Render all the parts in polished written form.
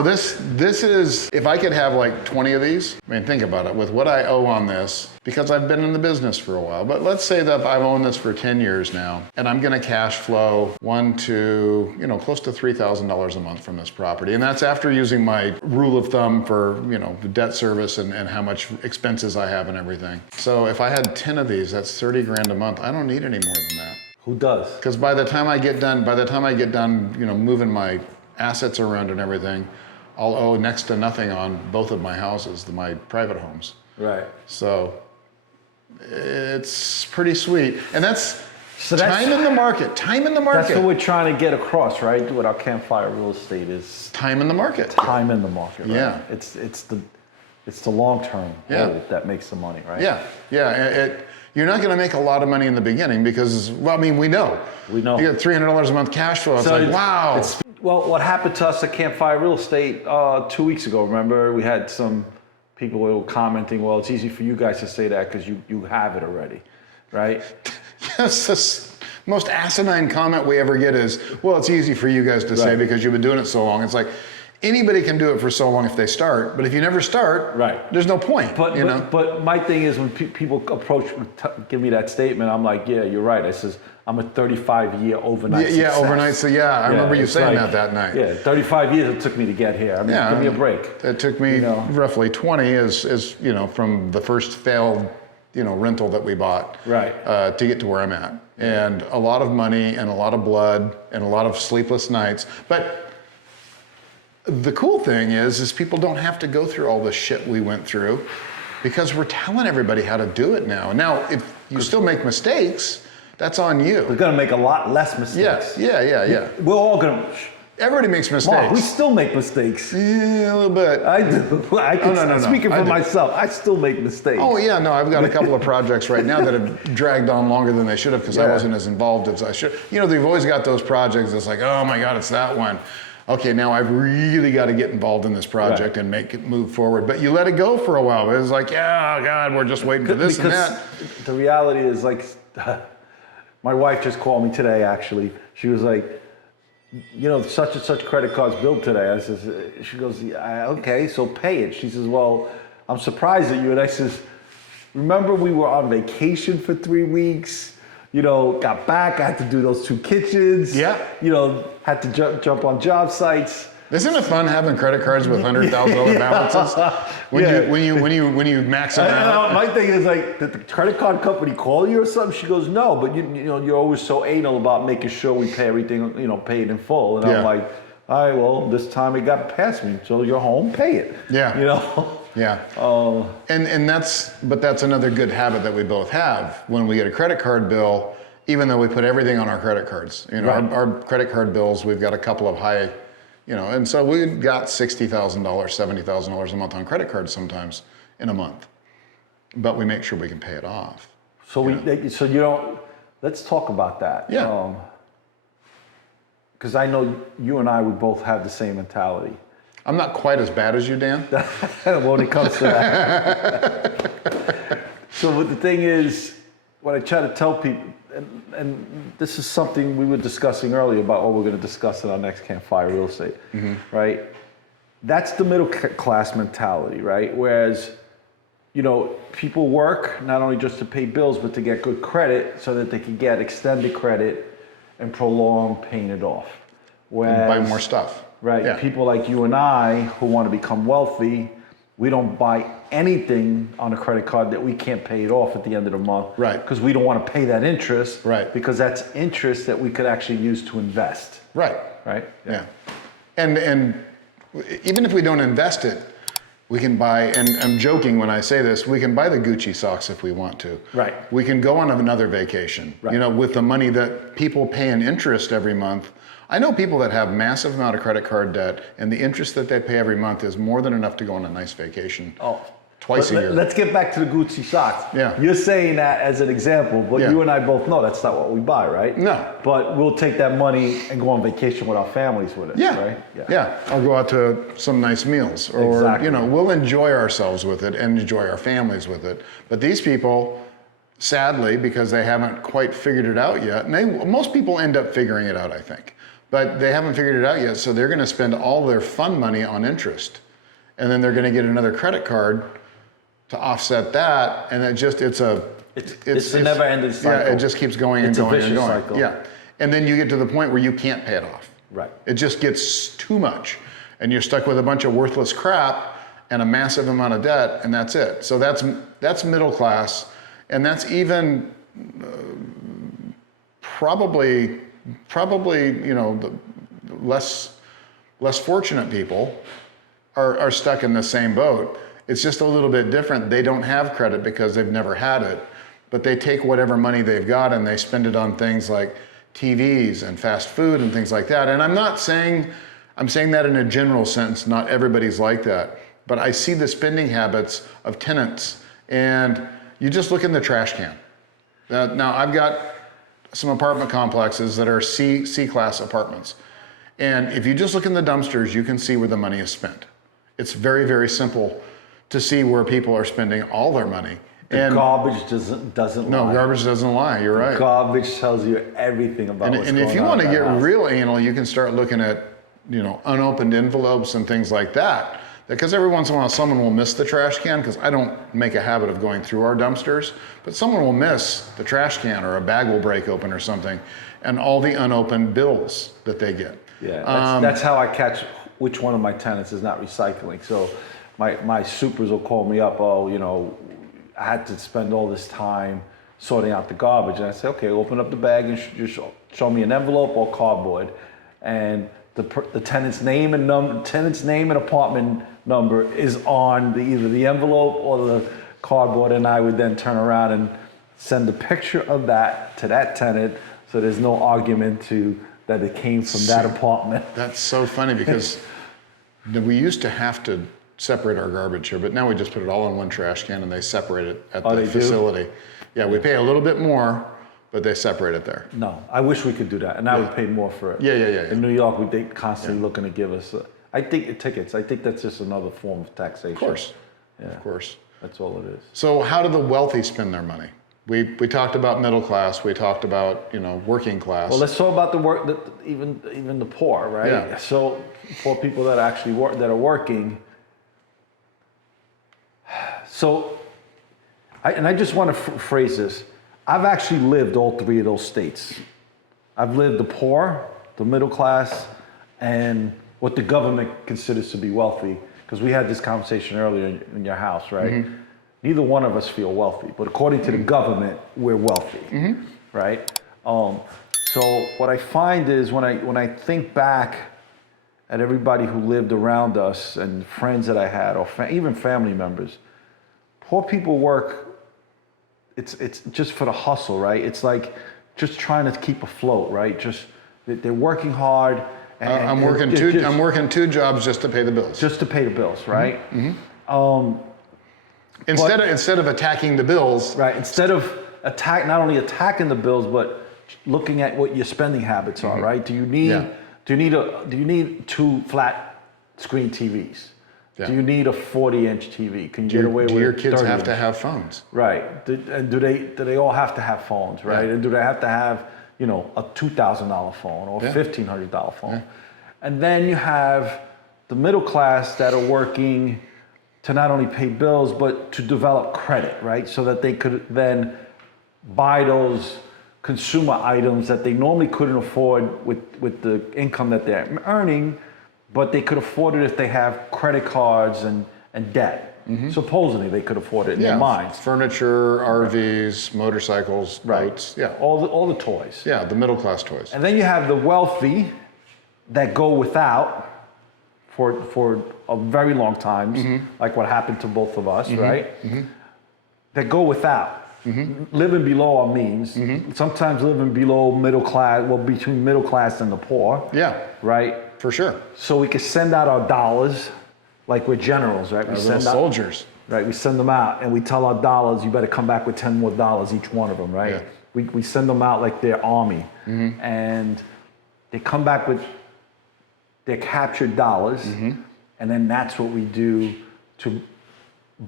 So this is, if I could have like 20 of these, I mean, think about it, with what I owe on this, because I've been in the business for a while, but let's say that I've owned this for 10 years now, and I'm gonna cash flow close to $3,000 a month from this property. And that's after using my rule of thumb for, the debt service and how much expenses I have and everything. So if I had 10 of these, that's 30 grand a month. I don't need any more than that. Who does? Because by the time I get done, moving my assets around and everything, I'll owe next to nothing on both of my houses, my private homes. Right. So it's pretty sweet. And that's time in the market. Time in the market. That's what we're trying to get across, right? With our Campfire Real Estate is time in the market. Time in the market, right? Yeah. It's the long term hold that makes the money, right? Yeah. Yeah. You're not going to make a lot of money in the beginning because, we know. You get $300 a month cash flow. It's wow. Well, what happened to us at Campfire Real Estate 2 weeks ago, remember? We had some people who were commenting, well, it's easy for you guys to say that because you have it already, right? Yes, the most asinine comment we ever get is, well, it's easy for you guys to say because you've been doing it so long. It's like, anybody can do it for so long if they start, but if you never start, there's no point. But my thing is when people give me that statement, I'm like, yeah, you're right. I says, I'm a 35-year overnight success. Yeah, overnight. So I remember you saying that night. Yeah, 35 years it took me to get here. I mean, give me a break. It took me roughly 20 as from the first failed rental that we bought to get to where I'm at. And a lot of money and a lot of blood and a lot of sleepless nights. But the cool thing is people don't have to go through all the shit we went through because we're telling everybody how to do it now. Now, if you still make mistakes, that's on you. We're gonna make a lot less mistakes. Yeah. We're all gonna. Everybody makes mistakes. Mark, we still make mistakes. Yeah, a little bit. I do. Speaking for myself, I still make mistakes. Oh yeah, no, I've got a couple of projects right now that have dragged on longer than they should have because I wasn't as involved as I should. They've always got those projects that's like, oh my God, it's that one. Okay, now I've really got to get involved in this project and make it move forward. But you let it go for a while. But it's like, yeah, God, we're just waiting for this and that. The reality is like, my wife just called me today, actually. She was like, such and such credit cards billed today. I says, she goes, okay, so pay it. She says, well, I'm surprised at you. And I says, remember we were on vacation for 3 weeks? Got back, I had to do those 2 kitchens. Yeah. Had to jump on job sites. Isn't it fun having credit cards with $100,000 balances? When you max them out. My thing is like, did the credit card company call you or something? She goes, no, but you're always so anal about making sure we pay everything, pay it in full. And I'm like, all right, well, this time it got past me, so you're home, pay it. Yeah. Yeah. And that's another good habit that we both have. When we get a credit card bill, even though we put everything on our credit cards, our credit card bills, we've got a couple of high, and so we got $60,000, $70,000 a month on credit cards sometimes in a month, but we make sure we can pay it off. So let's talk about that. Yeah. Because I know you and I would both have the same mentality. I'm not quite as bad as you, Dan. When it comes to that. So the thing is, what I try to tell people, and this is something we were discussing earlier about what we're going to discuss in our next Campfire Real Estate, right? That's the middle class mentality, right? Whereas, people work not only just to pay bills, but to get good credit so that they can get extended credit and prolong paying it off. And buy more stuff. Right. Yeah. People like you and I who want to become wealthy, we don't buy anything on a credit card that we can't pay it off at the end of the month. Right. Because we don't want to pay that interest. Right. Because that's interest that we could actually use to invest. Right. Right? Yeah. And even if we don't invest it, we can buy, and I'm joking when I say this, we can buy the Gucci socks if we want to. Right. We can go on another vacation. Right. With the money that people pay in interest every month. I know people that have massive amount of credit card debt, and the interest that they pay every month is more than enough to go on a nice vacation twice a year. Let's get back to the Gucci socks. Yeah. You're saying that as an example, but you and I both know that's not what we buy, right? No. But we'll take that money and go on vacation with our families with it, right? Yeah. I'll go out to some nice meals, or we'll enjoy ourselves with it and enjoy our families with it. But these people, sadly, because they haven't quite figured it out yet, and most people end up figuring it out, I think. but they haven't figured it out yet. So they're going to spend all their fund money on interest, and then they're going to get another credit card to offset that, and it's a never-ending cycle. Yeah, it just keeps going and going and going. Cycle. Yeah, and then you get to the point where you can't pay it off. Right. It just gets too much, and you're stuck with a bunch of worthless crap and a massive amount of debt, and that's it. So that's middle class, and that's even probably the less fortunate people are stuck in the same boat. It's just a little bit different. They don't have credit because they've never had it, but they take whatever money they've got and they spend it on things like TVs and fast food and things like that. And I'm saying that in a general sense, not everybody's like that, but I see the spending habits of tenants, and you just look in the trash can. Now I've got some apartment complexes that are C-class apartments. And if you just look in the dumpsters, you can see where the money is spent. It's very, very simple to see where people are spending all their money. And garbage doesn't lie. No, garbage doesn't lie. You're right. Garbage tells you everything about what's going on. And if you want to get real anal, you can start looking at, unopened envelopes and things like that. Because every once in a while, someone will miss the trash can, because I don't make a habit of going through our dumpsters, but someone will miss the trash can, or a bag will break open or something, and all the unopened bills that they get. Yeah, that's how I catch which one of my tenants is not recycling. So my supers will call me up, I had to spend all this time sorting out the garbage. And I say, okay, open up the bag and just show me an envelope or cardboard. And the tenant's name and apartment number is on either the envelope or the cardboard, and I would then turn around and send a picture of that to that tenant, so there's no argument that it came from that apartment. That's so funny, because we used to have to separate our garbage here, but now we just put it all in one trash can and they separate it at the facility. Yeah, we pay a little bit more, but they separate it there. No, I wish we could do that, and I would pay more for it. Yeah. In New York, they constantly looking to give us, I think that's just another form of taxation. Of course. Yeah. Of course. That's all it is. So how do the wealthy spend their money? We talked about middle class. We talked about working class. Well, let's talk about even the poor, right? Yeah. So for people that actually work, that are working. So, I just want to phrase this. I've actually lived all three of those states. I've lived the poor, the middle class, and what the government considers to be wealthy. Because we had this conversation earlier in your house, right? Mm-hmm. Neither one of us feel wealthy, but according to the government, we're wealthy, right? So what I find is when I think back at everybody who lived around us and friends that I had, or even family members, poor people work. It's just for the hustle, right? It's like just trying to keep afloat, right? Just they're working hard. And I'm working two jobs just to pay the bills. Just to pay the bills, right? Instead of attacking the bills. Right. Instead of not only attacking the bills, but looking at what your spending habits are, right? Do you need two flat screen TVs? Yeah. Do you need a 40-inch TV? Can you get away with 30-inch? Do your kids have to have phones? Right. And do they all have to have phones, right? Yeah. And do they have to have, a $2,000 phone or a $1,500 phone? Yeah. And then you have the middle class that are working to not only pay bills, but to develop credit, right? So that they could then buy those consumer items that they normally couldn't afford with the income that they're earning, but they could afford it if they have credit cards and debt. Supposedly they could afford it in their minds. Furniture, RVs, motorcycles, boats, all the toys. Yeah, the middle class toys. And then you have the wealthy that go without for a very long time, like what happened to both of us, right? That go without, living below our means, sometimes living below middle class, between middle class and the poor. Yeah. Right? For sure. So we can send out our dollars, like we're generals, right? We send soldiers. Right, we send them out and we tell our dollars, you better come back with 10 more dollars, each one of them, right? Yeah. We send them out like their army. And they come back with their captured dollars, and then that's what we do to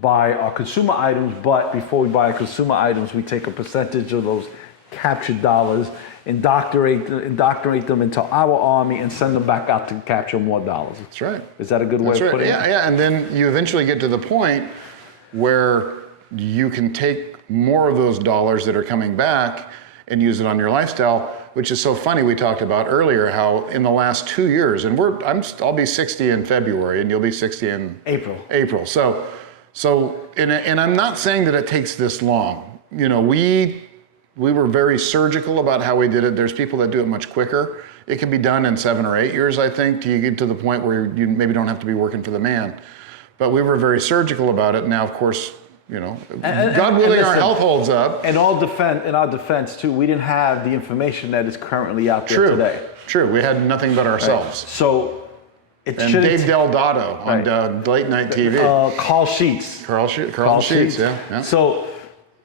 buy our consumer items. But before we buy our consumer items, we take a percentage of those captured dollars indoctrinate them into our army and send them back out to capture more dollars. That's right. Is that a good way That's of right. putting Yeah, it? yeah. And then you eventually get to the point where you can take more of those dollars that are coming back and use it on your lifestyle, which is so funny. We talked about earlier how in the last 2 years, and I'll be 60 in February, and you'll be 60 in April. So, and I'm not saying that it takes this long. You know, we were very surgical about how we did it. There's people that do it much quicker. It can be done in 7 or 8 years, I think, till you get to the point where you maybe don't have to be working for the man. But we were very surgical about it. Now, of course, you know, God willing, our health holds up. In our defense too, we didn't have the information that is currently out there today. True. We had nothing but ourselves. Right. So it and shouldn't. Dave Delgado on late night TV. Carl Sheets. Carl Sheets. Yeah. So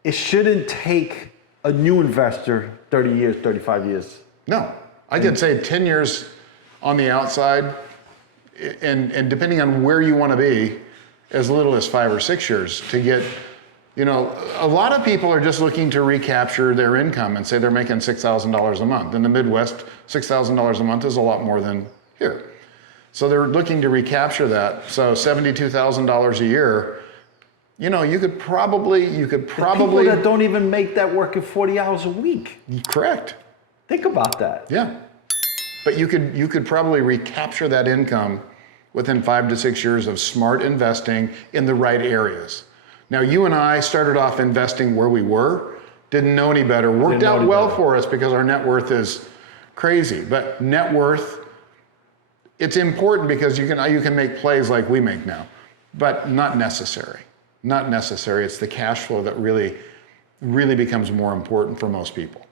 it shouldn't take a new investor 30 years, 35 years. No, I could say 10 years on the outside, and depending on where you want to be, as little as 5 or 6 years to get, you know, a lot of people are just looking to recapture their income and say they're making $6,000 a month. In the Midwest, $6,000 a month is a lot more than here. So they're looking to recapture that. So $72,000 a year, you know, you could probably. People that don't even make that working 40 hours a week. Correct. Think about that. Yeah. But you could probably recapture that income within 5 to 6 years of smart investing in the right areas. Now, you and I started off investing where we were, didn't know any better, worked out well for us because our net worth is crazy. But net worth, it's important because you can make plays like we make now, but not necessary. Not necessary. It's the cash flow that really becomes more important for most people.